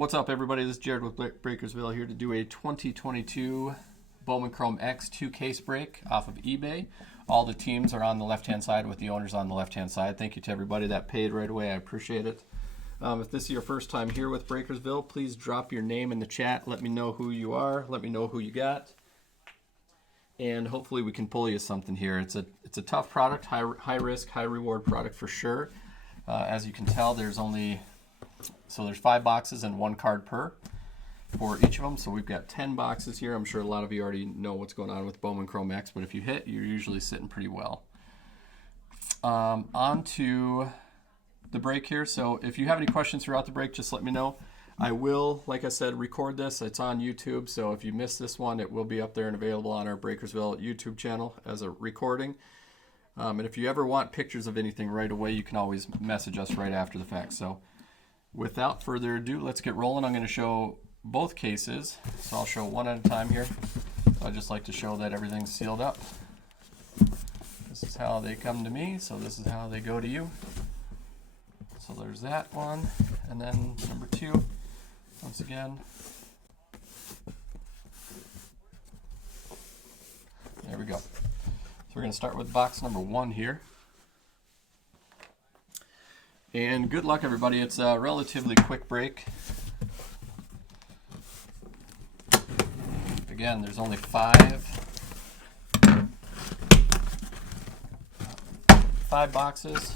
What's up, everybody? This is Jared with Breakersville here to do a 2022 Bowman Chrome X 2 case break off of eBay. All the teams are on the left-hand side with the owners on the left-hand side. Thank you to everybody that paid right away. I appreciate it. If this is your first time here with Breakersville, please drop your name in the chat. Let me know who you are. Let me know who you got. And hopefully we can pull you something here. It's a tough product, high risk, high reward product for sure. As you can tell, there's 5 boxes and 1 card per for each of them. So we've got 10 boxes here. I'm sure a lot of you already know what's going on with Bowman Chrome X, but if you hit, you're usually sitting pretty well. On to the break here. So if you have any questions throughout the break, just let me know. I will, like I said, record this. It's on YouTube, so if you missed this one, it will be up there and available on our Breakersville YouTube channel as a recording. And if you ever want pictures of anything right away, you can always message us right after the fact. So without further ado, let's get rolling. I'm going to show both cases, so I'll show one at a time here. I just like to show that everything's sealed up. This is how they come to me, so this is how they go to you. So there's that one, and then number 2, once again. There we go. So we're going to start with box number 1 here. And good luck, everybody. It's a relatively quick break. Again, there's only 5 boxes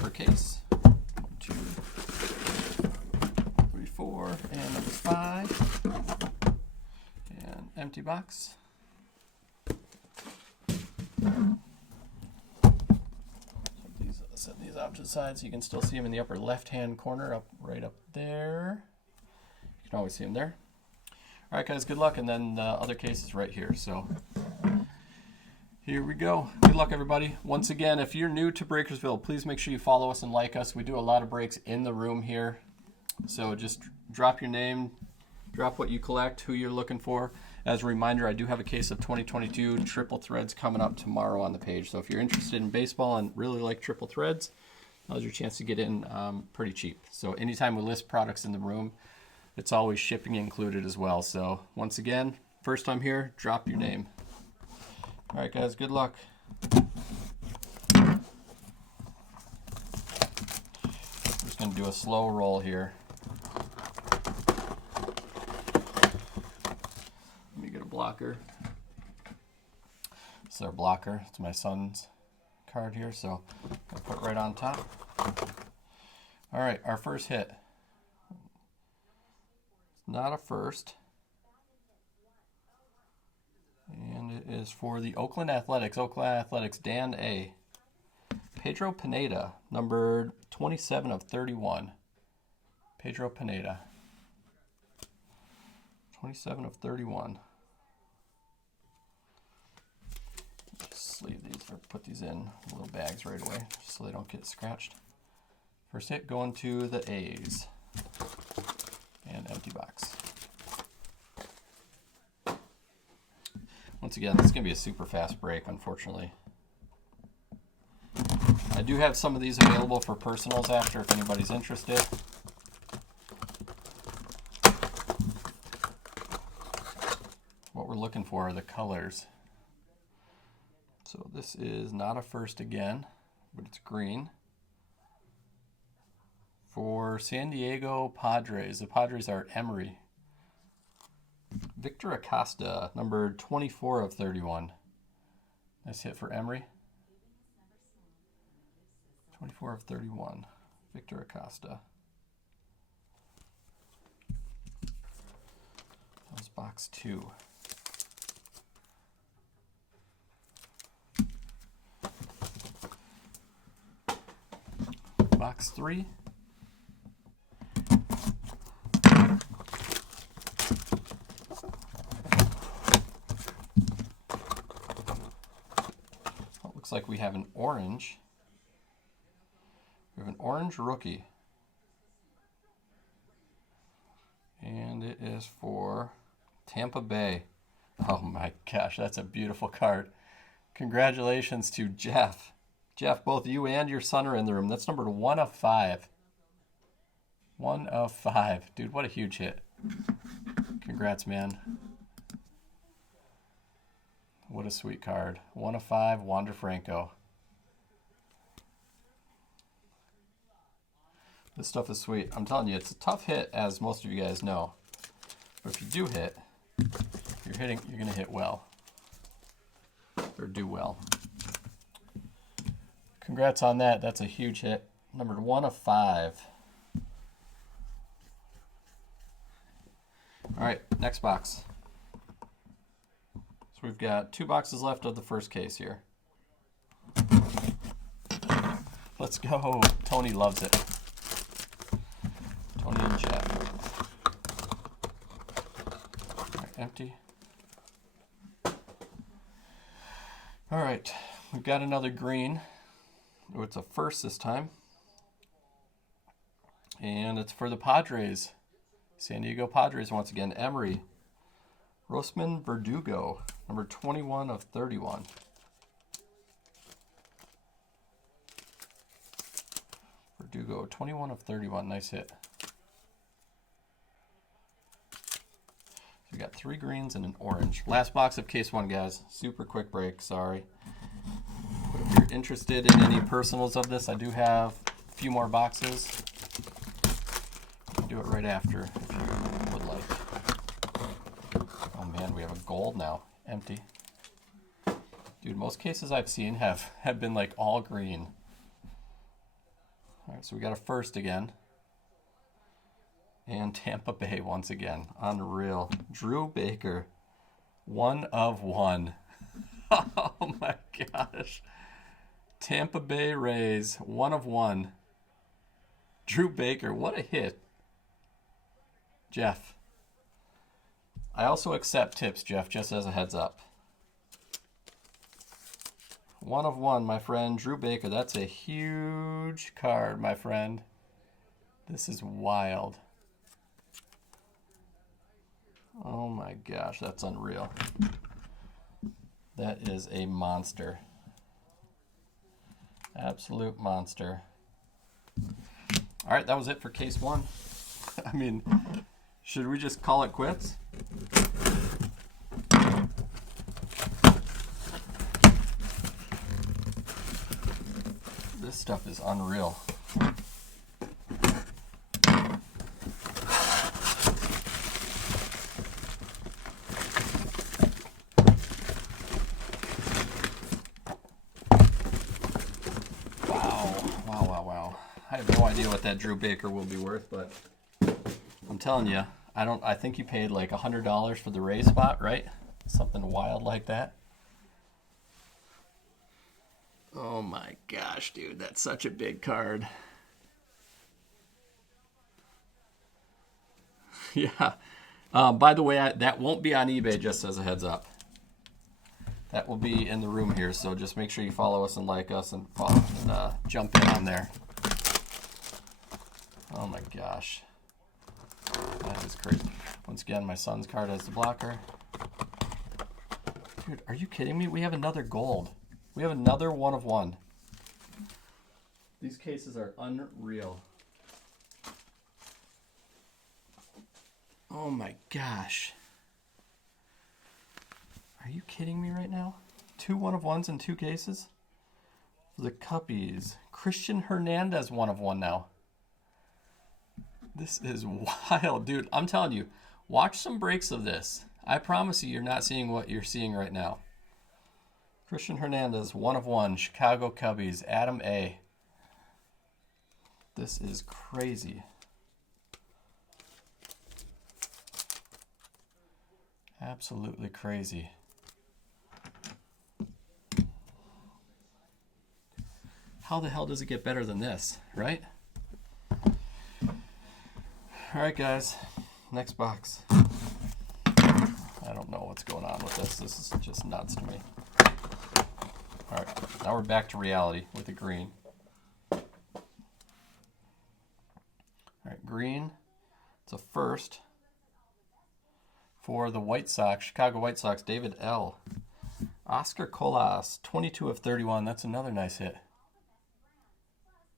per case. 1, 2, 3, 4, and number 5. And empty box. Set these out to the side so you can still see them in the upper left-hand corner, right up there. You can always see them there. All right, guys, good luck, and then the other case is right here. So here we go. Good luck, everybody. Once again, if you're new to Breakersville, please make sure you follow us and like us. We do a lot of breaks in the room here. So just drop your name, drop what you collect, who you're looking for. As a reminder, I do have a case of 2022 triple threads coming up tomorrow on the page. So if you're interested in baseball and really like triple threads, now's your chance to get in pretty cheap. So anytime we list products in the room, it's always shipping included as well. So once again, first time here, drop your name. All right, guys, good luck. I'm just going to do a slow roll here. Blocker. It's our blocker. It's my son's card here, so I'll put it right on top. All right, our first hit. It's not a first. And it is for the Oakland Athletics. Oakland Athletics, Dan A. Pedro Pineda, number 27 of 31. Pedro Pineda. 27 of 31. Leave these or put these in little bags right away just so they don't get scratched. First hit going to the A's. And empty box. Once again, this is going to be a super fast break, unfortunately. I do have some of these available for personals after if anybody's interested. What we're looking for are the colors. So this is not a first again, but it's green. For San Diego Padres, the Padres are Emery. Victor Acosta, number 24 of 31. Nice hit for Emery. 24 of 31, Victor Acosta. That was box 2. Box 3. Well, it looks like we have an orange. We have an orange rookie. And it is for Tampa Bay. Oh my gosh, that's a beautiful card. Congratulations to Jeff Jeff, both you and your son are in the room. That's numbered 1 of 5. 1 of 5. Dude, what a huge hit. Congrats, man. What a sweet card. 1 of 5, Wander Franco. This stuff is sweet. I'm telling you, it's a tough hit, as most of you guys know. But if you do hit, you're going to hit well. Or do well. Congrats on that. That's a huge hit. Numbered 1 of 5. All right, next box. So we've got 2 boxes left of the first case here. Let's go. Tony loves it. Tony and Jeff. All right, empty. All right, we've got another green. Oh, it's a first this time. And it's for the Padres. San Diego Padres once again. Emery. Rosman Verdugo, number 21 of 31. Verdugo, 21 of 31. Nice hit. So we got 3 greens and an orange. Last box of case 1, guys. Super quick break, sorry. But if you're interested in any personals of this, I do have a few more boxes. Do it right after if you would like. Oh man, we have a gold now. Empty. Dude, most cases I've seen have been like all green. Alright, so we got a first again. And Tampa Bay once again. Unreal. Drew Baker. 1 of 1. Oh my gosh. Tampa Bay Rays. 1 of 1. Drew Baker. What a hit. Jeff. I also accept tips, Jeff, just as a heads up. 1 of 1, my friend. Drew Baker. That's a huge card, my friend. This is wild. Oh my gosh, that's unreal. That is a monster. Absolute monster. All right, that was it for case 1. I mean, should we just call it quits? This stuff is unreal. Wow. I have no idea what that Drew Baker will be worth, but I'm telling you, I think you paid like $100 for the Ray spot, right? Something wild like that. Oh my gosh, dude, that's such a big card. Yeah. By the way, that won't be on eBay, just as a heads up. That will be in the room here, so just make sure you follow us and like us and jump in on there. Oh my gosh. That is crazy. Once again, my son's card has the blocker. Dude, are you kidding me? We have another gold. We have another 1 of 1. These cases are unreal. Oh my gosh. Are you kidding me right now? 2 1 of 1s in 2 cases? For the Cuppies. Christian Hernandez 1 of 1 now. This is wild, dude. I'm telling you, watch some breaks of this. I promise you, you're not seeing what you're seeing right now. Christian Hernandez, 1 of 1. Chicago Cubbies. Adam A. This is crazy. Absolutely crazy. How the hell does it get better than this, right? All right, guys. Next box. I don't know what's going on with this. This is just nuts to me. All right, now we're back to reality with the green. All right, green. It's a first for the White Sox, Chicago White Sox, David L. Oscar Colas, 22 of 31. That's another nice hit.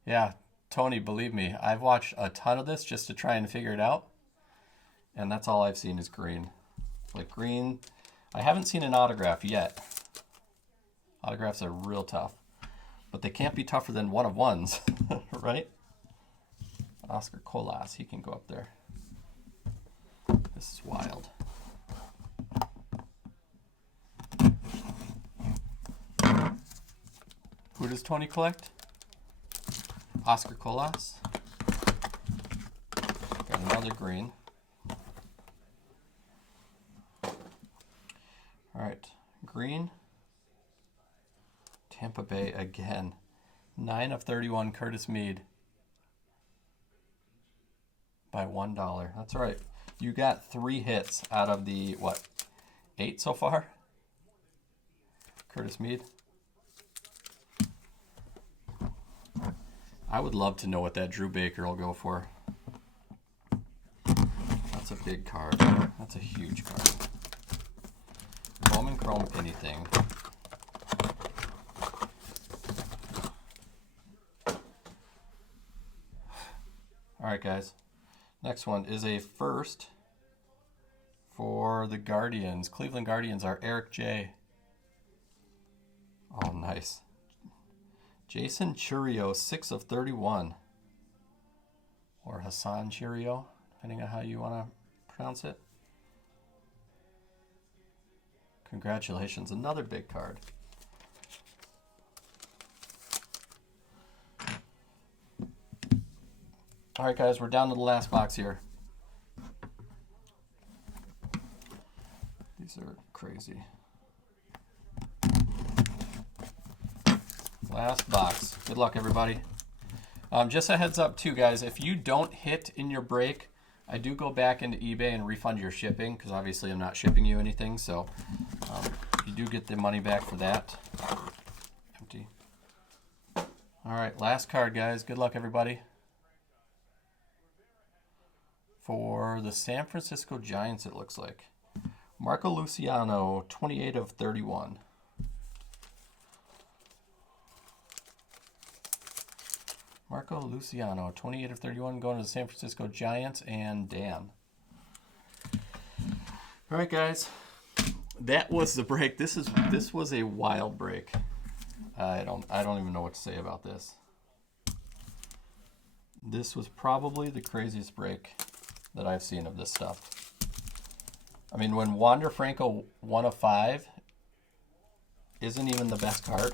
Yeah, Tony, believe me, I've watched a ton of this just to try and figure it out. And that's all I've seen is green. Like green, I haven't seen an autograph yet. Autographs are real tough. But they can't be tougher than one of ones, right? Oscar Colas, he can go up there. This is wild. Who does Tony collect? Oscar Colas. Got another green. All right, green. Tampa Bay again. 9 of 31, Curtis Mead. By $1. That's right. You got 3 hits out of the, what, 8 so far? Curtis Mead. I would love to know what that Drew Baker will go for. That's a big card. That's a huge card. Bowman Chrome anything. All right, guys. Next one is a first for the Guardians. Cleveland Guardians are Eric J. Oh, nice. Jason Churio, 6 of 31. Or Hassan Churio, depending on how you want to pronounce it. Congratulations, another big card. All right, guys, we're down to the last box here. These are crazy. Last box. Good luck, everybody. Just a heads up, too, guys. If you don't hit in your break, I do go back into eBay and refund your shipping, because obviously I'm not shipping you anything, so you do get the money back for that. Empty. All right, last card, guys. Good luck, everybody. For the San Francisco Giants, it looks like. Marco Luciano, 28 of 31. Marco Luciano, 28 of 31, going to the San Francisco Giants, and Dan. All right, guys. That was the break. This was a wild break. I don't even know what to say about this. This was probably the craziest break that I've seen of this stuff. I mean, when Wander Franco 1 of 5 isn't even the best card,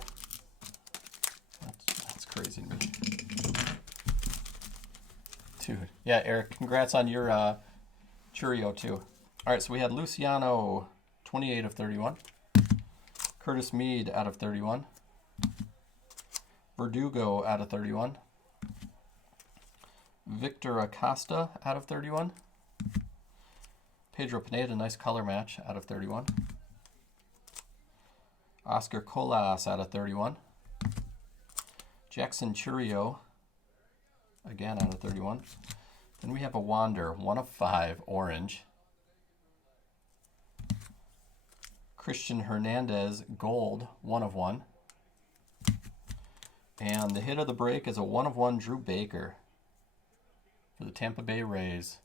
that's crazy to me. Dude, yeah, Eric, congrats on your Churio too. All right, so we had Luciano, 28 of 31. Curtis Mead out of 31. Verdugo out of 31. Victor Acosta out of 31. Pedro Pineda, nice color match out of 31. Oscar Colas out of 31. Jackson Churio, again out of 31. Then we have a Wander, 1 of 5, orange. Christian Hernandez, gold, 1 of 1. And the hit of the break is a 1 of 1 Drew Baker for the Tampa Bay Rays.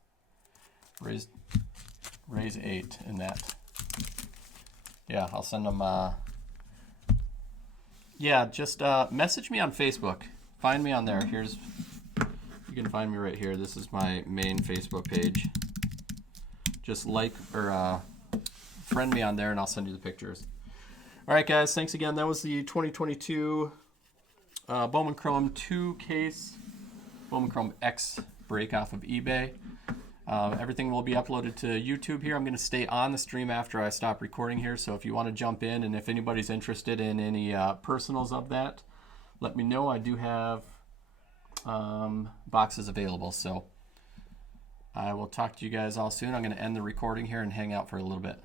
Rays 8 in that. Yeah, I'll send them. Yeah, just message me on Facebook. Find me on there. You can find me right here. This is my main Facebook page. Just like or friend me on there, and I'll send you the pictures. All right, guys. Thanks again. That was the 2022 Bowman Chrome 2 case. Bowman Chrome X break off of eBay. Everything will be uploaded to YouTube here. I'm going to stay on the stream after I stop recording here, so if you want to jump in, and if anybody's interested in any personals of that, let me know. I do have boxes available, so I will talk to you guys all soon. I'm going to end the recording here and hang out for a little bit.